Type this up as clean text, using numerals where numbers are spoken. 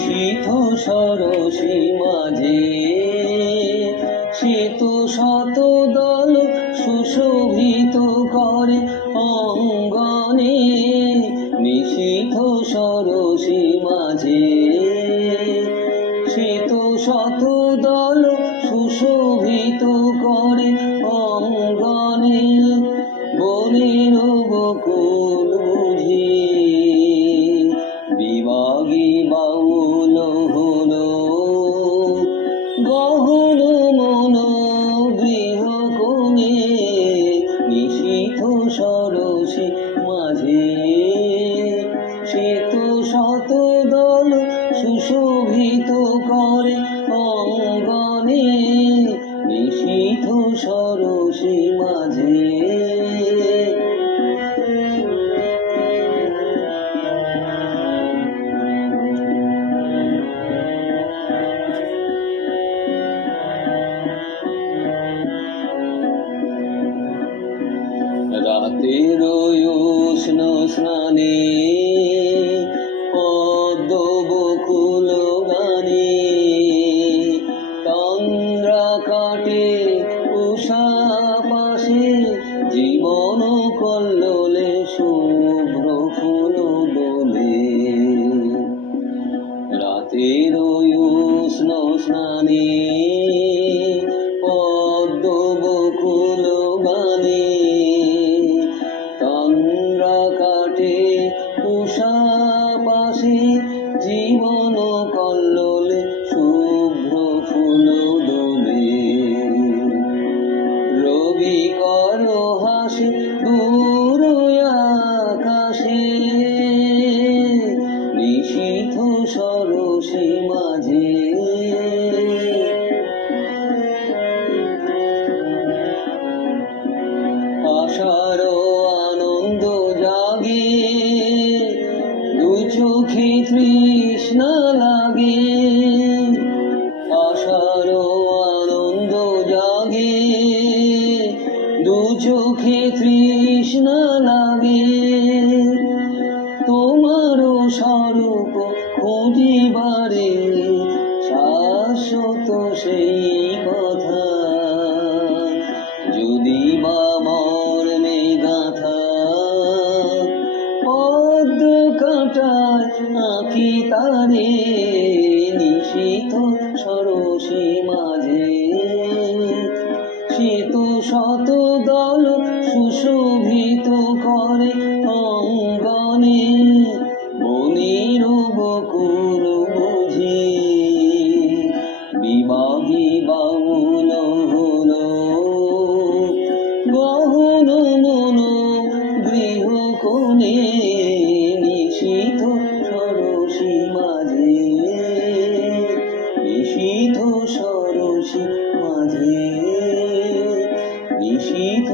শীত সরসী মাঝে শীত শত দল সুশোভিত করে অঙ্গনে। নিশীথ সরসী মাঝে শীত শত দল সুশোভিত করে অঙ্গনে। বনের বকুল বুঝি বিভাগী বাউল হলো, গহন মন গৃহ কোণে। নিশীথ সরসী মাঝে শীত শত দল সুশোভিত করে অঙ্গনে। নিশীথ সরসী মাঝে রাতের উষ্ণ স্নানে পদ্ম বকুল গানে। তন্দ্রা কাটে উষা পাশে জীবন কল্লোলে শুভ্র ফুল দোলে। রাতের উষ্ণ স্নানে পদ্ম বকুল গানে। তন্দ্রা কাটে উষা পাশে জীবন কল্লোলে শুভ্র ফুল দোলে। রবি কর হাসি দূর আকাশে। নিশীথ সরসী মাঝে আশার আনন্দ জাগে, দু চোখে তৃষ্ণা লাগে। আশার আনন্দ জাগে, দু চোখে তৃষ্ণা লাগে। তোমার স্বরূপ খুঁজিবারে শাশ্বত সেই কথা। যদি বা মর্মে গাথা পদ্ম কাঁটায় আঁকি তারে। নিশীথ সরসী মাঝে শীত শত দল সুশোভিত করে অঙ্গনে। বনের বকুল বুঝি বিভাগী বাউল হলো, গহন মন গৃহ কোণে। নিশীথ সরসী মাঝে নিশীথ সরসী মাঝে নিশীথ